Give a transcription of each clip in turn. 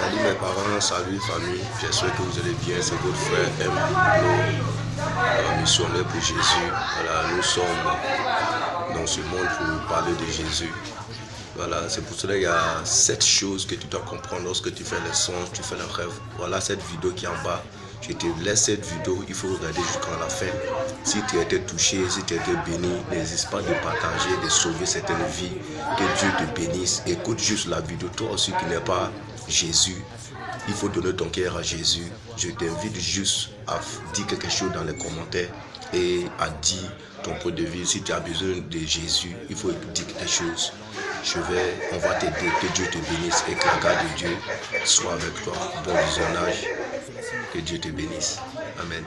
Salut mes parents, salut famille, j'espère que vous allez bien, c'est votre frère M. Missionnaire pour Jésus. Voilà, nous sommes dans ce monde pour parler de Jésus. Voilà, c'est pour cela qu'il y a 7 choses que tu dois comprendre lorsque tu fais les songes, tu fais les rêves. Voilà cette vidéo qui est en bas. Je te laisse cette vidéo, il faut regarder jusqu'à la fin. Si tu as été touché, si tu as été béni, n'hésite pas de partager, de sauver certaines vies. Que Dieu te bénisse. Écoute juste la vidéo. Toi aussi qui n'es pas Jésus, il faut donner ton cœur à Jésus. Je t'invite juste à dire quelque chose dans les commentaires et à dire ton point de vue. Si tu as besoin de Jésus, il faut dire quelque chose. On va t'aider, que Dieu te bénisse et que la grâce de Dieu soit avec toi. Bon visionnage, que Dieu te bénisse. Amen.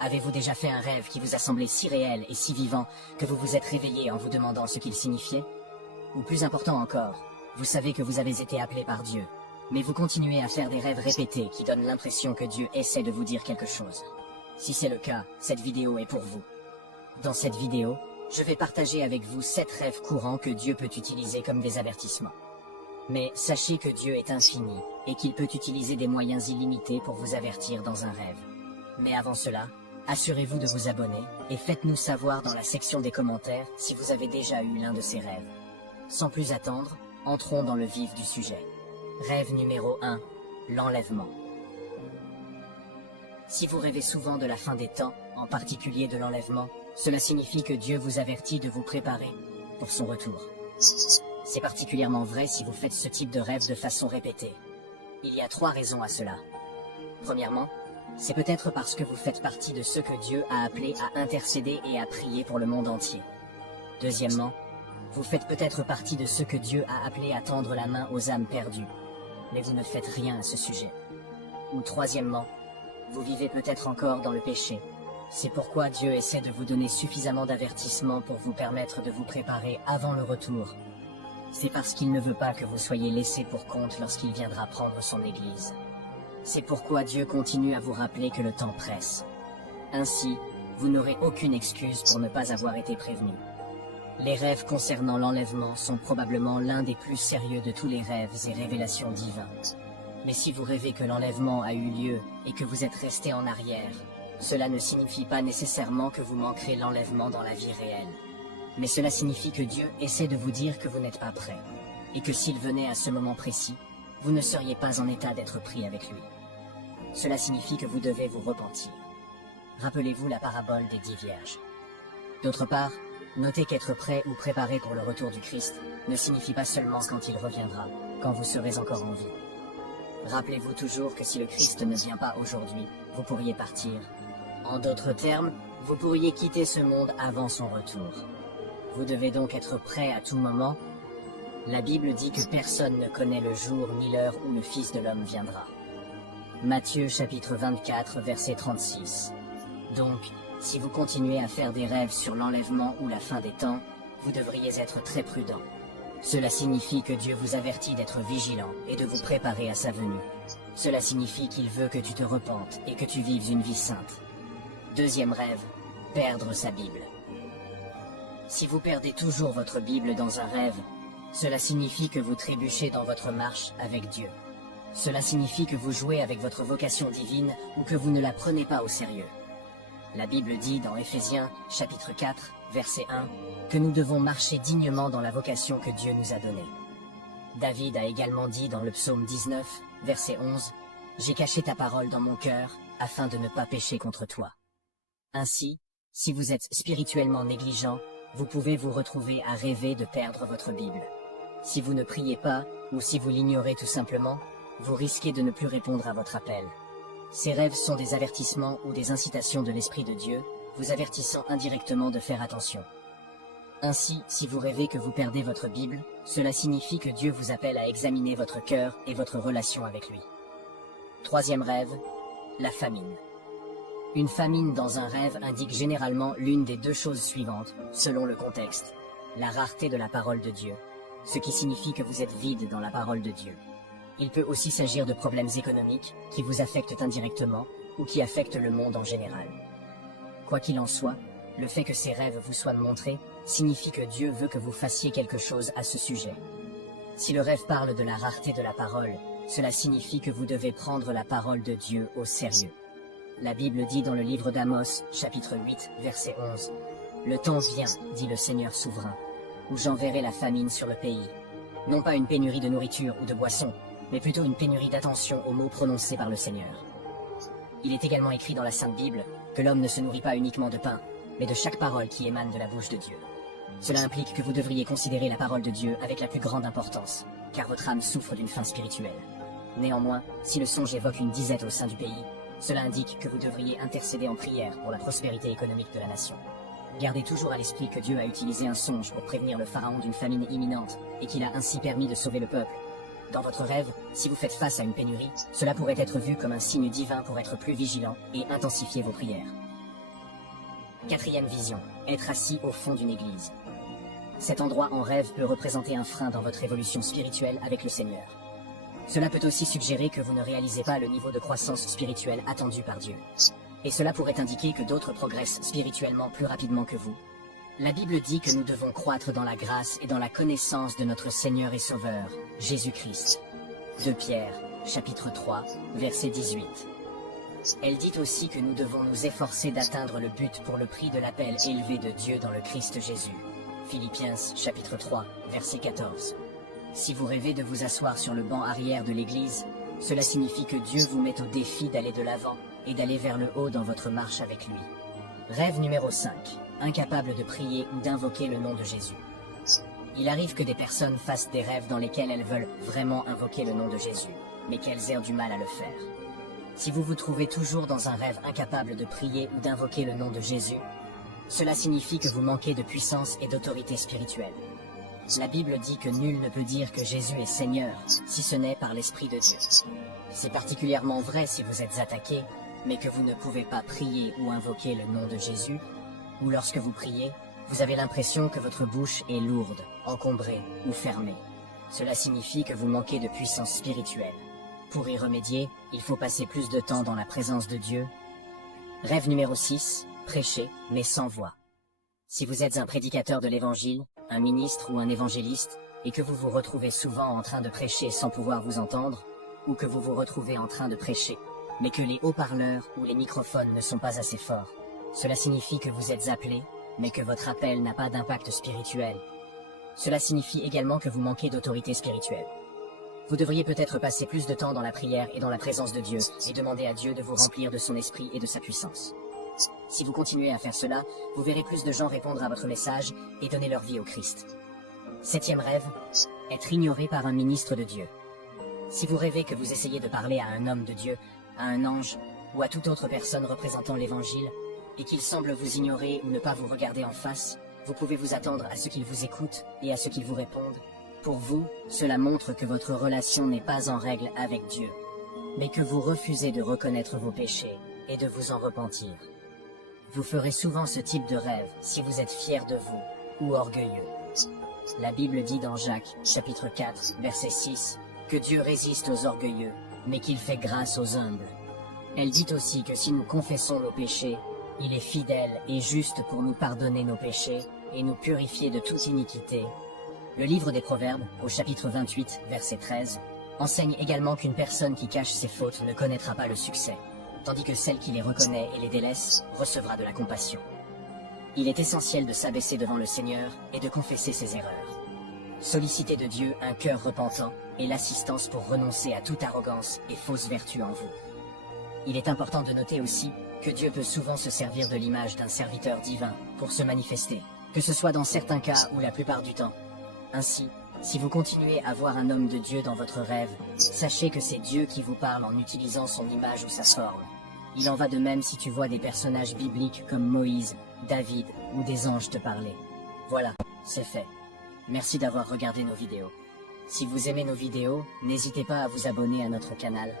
Avez-vous déjà fait un rêve qui vous a semblé si réel et si vivant que vous vous êtes réveillé en vous demandant ce qu'il signifiait? Ou plus important encore, vous savez que vous avez été appelé par Dieu, mais vous continuez à faire des rêves répétés qui donnent l'impression que Dieu essaie de vous dire quelque chose. Si c'est le cas, cette vidéo est pour vous. Dans cette vidéo, je vais partager avec vous 7 rêves courants que Dieu peut utiliser comme des avertissements. Mais sachez que Dieu est infini et qu'il peut utiliser des moyens illimités pour vous avertir dans un rêve. Mais avant cela, assurez-vous de vous abonner et faites-nous savoir dans la section des commentaires si vous avez déjà eu l'un de ces rêves. Sans plus attendre, entrons dans le vif du sujet. Rêve numéro 1, l'enlèvement. Si vous rêvez souvent de la fin des temps, en particulier de l'enlèvement, cela signifie que Dieu vous avertit de vous préparer pour son retour. C'est particulièrement vrai si vous faites ce type de rêve de façon répétée. Il y a 3 raisons à cela. Premièrement, c'est peut-être parce que vous faites partie de ceux que Dieu a appelés à intercéder et à prier pour le monde entier. Deuxièmement, vous faites peut-être partie de ceux que Dieu a appelés à tendre la main aux âmes perdues, mais vous ne faites rien à ce sujet. Ou troisièmement, vous vivez peut-être encore dans le péché. C'est pourquoi Dieu essaie de vous donner suffisamment d'avertissements pour vous permettre de vous préparer avant le retour. C'est parce qu'il ne veut pas que vous soyez laissés pour compte lorsqu'il viendra prendre son Église. C'est pourquoi Dieu continue à vous rappeler que le temps presse. Ainsi, vous n'aurez aucune excuse pour ne pas avoir été prévenu. Les rêves concernant l'enlèvement sont probablement l'un des plus sérieux de tous les rêves et révélations divines. Mais si vous rêvez que l'enlèvement a eu lieu et que vous êtes resté en arrière, cela ne signifie pas nécessairement que vous manquerez l'enlèvement dans la vie réelle. Mais cela signifie que Dieu essaie de vous dire que vous n'êtes pas prêt, et que s'il venait à ce moment précis, vous ne seriez pas en état d'être pris avec lui. Cela signifie que vous devez vous repentir. Rappelez-vous la parabole des 10 vierges. D'autre part, notez qu'être prêt ou préparé pour le retour du Christ ne signifie pas seulement quand il reviendra, quand vous serez encore en vie. Rappelez-vous toujours que si le Christ ne vient pas aujourd'hui, vous pourriez partir. En d'autres termes, vous pourriez quitter ce monde avant son retour. Vous devez donc être prêt à tout moment. La Bible dit que personne ne connaît le jour ni l'heure où le Fils de l'homme viendra. Matthieu chapitre 24, verset 36. Donc, si vous continuez à faire des rêves sur l'enlèvement ou la fin des temps, vous devriez être très prudent. Cela signifie que Dieu vous avertit d'être vigilant et de vous préparer à sa venue. Cela signifie qu'il veut que tu te repentes et que tu vives une vie sainte. Deuxième rêve, perdre sa Bible. Si vous perdez toujours votre Bible dans un rêve, cela signifie que vous trébuchez dans votre marche avec Dieu. Cela signifie que vous jouez avec votre vocation divine ou que vous ne la prenez pas au sérieux. La Bible dit dans Éphésiens chapitre 4, verset 1, que nous devons marcher dignement dans la vocation que Dieu nous a donnée. David a également dit dans le psaume 19, verset 11, « J'ai caché ta parole dans mon cœur, afin de ne pas pécher contre toi. » Ainsi, si vous êtes spirituellement négligent, vous pouvez vous retrouver à rêver de perdre votre Bible. Si vous ne priez pas, ou si vous l'ignorez tout simplement, vous risquez de ne plus répondre à votre appel. Ces rêves sont des avertissements ou des incitations de l'Esprit de Dieu, vous avertissant indirectement de faire attention. Ainsi, si vous rêvez que vous perdez votre Bible, cela signifie que Dieu vous appelle à examiner votre cœur et votre relation avec lui. Troisième rêve, la famine. Une famine dans un rêve indique généralement l'une des 2 choses suivantes, selon le contexte. La rareté de la parole de Dieu, ce qui signifie que vous êtes vide dans la parole de Dieu. Il peut aussi s'agir de problèmes économiques qui vous affectent indirectement ou qui affectent le monde en général. Quoi qu'il en soit, le fait que ces rêves vous soient montrés signifie que Dieu veut que vous fassiez quelque chose à ce sujet. Si le rêve parle de la rareté de la parole, cela signifie que vous devez prendre la parole de Dieu au sérieux. La Bible dit dans le livre d'Amos, chapitre 8, verset 11, « Le temps vient, dit le Seigneur souverain, où j'enverrai la famine sur le pays. Non pas une pénurie de nourriture ou de boissons, mais plutôt une pénurie d'attention aux mots prononcés par le Seigneur. » Il est également écrit dans la Sainte Bible que l'homme ne se nourrit pas uniquement de pain, mais de chaque parole qui émane de la bouche de Dieu. Cela implique que vous devriez considérer la parole de Dieu avec la plus grande importance, car votre âme souffre d'une faim spirituelle. Néanmoins, si le songe évoque une disette au sein du pays, cela indique que vous devriez intercéder en prière pour la prospérité économique de la nation. Gardez toujours à l'esprit que Dieu a utilisé un songe pour prévenir le pharaon d'une famine imminente, et qu'il a ainsi permis de sauver le peuple. Dans votre rêve, si vous faites face à une pénurie, cela pourrait être vu comme un signe divin pour être plus vigilant et intensifier vos prières. Quatrième vision, être assis au fond d'une église. Cet endroit en rêve peut représenter un frein dans votre évolution spirituelle avec le Seigneur. Cela peut aussi suggérer que vous ne réalisez pas le niveau de croissance spirituelle attendu par Dieu. Et cela pourrait indiquer que d'autres progressent spirituellement plus rapidement que vous. La Bible dit que nous devons croître dans la grâce et dans la connaissance de notre Seigneur et Sauveur, Jésus-Christ. 2 Pierre, chapitre 3, verset 18. Elle dit aussi que nous devons nous efforcer d'atteindre le but pour le prix de l'appel élevé de Dieu dans le Christ Jésus. Philippiens, chapitre 3, verset 14. Si vous rêvez de vous asseoir sur le banc arrière de l'Église, cela signifie que Dieu vous met au défi d'aller de l'avant et d'aller vers le haut dans votre marche avec lui. Rêve numéro 5. Incapable de prier ou d'invoquer le nom de Jésus. Il arrive que des personnes fassent des rêves dans lesquels elles veulent vraiment invoquer le nom de Jésus, mais qu'elles aient du mal à le faire. Si vous vous trouvez toujours dans un rêve incapable de prier ou d'invoquer le nom de Jésus, cela signifie que vous manquez de puissance et d'autorité spirituelle. La Bible dit que nul ne peut dire que Jésus est Seigneur, si ce n'est par l'Esprit de Dieu. C'est particulièrement vrai si vous êtes attaqué, mais que vous ne pouvez pas prier ou invoquer le nom de Jésus, ou lorsque vous priez, vous avez l'impression que votre bouche est lourde, encombrée ou fermée. Cela signifie que vous manquez de puissance spirituelle. Pour y remédier, il faut passer plus de temps dans la présence de Dieu. Rêve numéro 6, prêcher, mais sans voix. Si vous êtes un prédicateur de l'Évangile, un ministre ou un évangéliste, et que vous vous retrouvez souvent en train de prêcher sans pouvoir vous entendre, ou que vous vous retrouvez en train de prêcher, mais que les haut-parleurs ou les microphones ne sont pas assez forts, cela signifie que vous êtes appelé, mais que votre appel n'a pas d'impact spirituel. Cela signifie également que vous manquez d'autorité spirituelle. Vous devriez peut-être passer plus de temps dans la prière et dans la présence de Dieu, et demander à Dieu de vous remplir de son esprit et de sa puissance. Si vous continuez à faire cela, vous verrez plus de gens répondre à votre message et donner leur vie au Christ. 7e rêve, être ignoré par un ministre de Dieu. Si vous rêvez que vous essayez de parler à un homme de Dieu, à un ange, ou à toute autre personne représentant l'Évangile, et qu'il semble vous ignorer ou ne pas vous regarder en face, vous pouvez vous attendre à ce qu'il vous écoute et à ce qu'il vous réponde. Pour vous, cela montre que votre relation n'est pas en règle avec Dieu, mais que vous refusez de reconnaître vos péchés et de vous en repentir. Vous ferez souvent ce type de rêve si vous êtes fier de vous ou orgueilleux. La Bible dit dans Jacques, chapitre 4, verset 6, que Dieu résiste aux orgueilleux, mais qu'il fait grâce aux humbles. Elle dit aussi que si nous confessons nos péchés, il est fidèle et juste pour nous pardonner nos péchés et nous purifier de toute iniquité. Le livre des Proverbes, au chapitre 28, verset 13, enseigne également qu'une personne qui cache ses fautes ne connaîtra pas le succès, tandis que celle qui les reconnaît et les délaisse recevra de la compassion. Il est essentiel de s'abaisser devant le Seigneur et de confesser ses erreurs. Sollicitez de Dieu un cœur repentant et l'assistance pour renoncer à toute arrogance et fausse vertu en vous. Il est important de noter aussi que Dieu peut souvent se servir de l'image d'un serviteur divin pour se manifester, que ce soit dans certains cas ou la plupart du temps. Ainsi, si vous continuez à voir un homme de Dieu dans votre rêve, sachez que c'est Dieu qui vous parle en utilisant son image ou sa forme. Il en va de même si tu vois des personnages bibliques comme Moïse, David ou des anges te parler. Voilà, c'est fait. Merci d'avoir regardé nos vidéos. Si vous aimez nos vidéos, n'hésitez pas à vous abonner à notre canal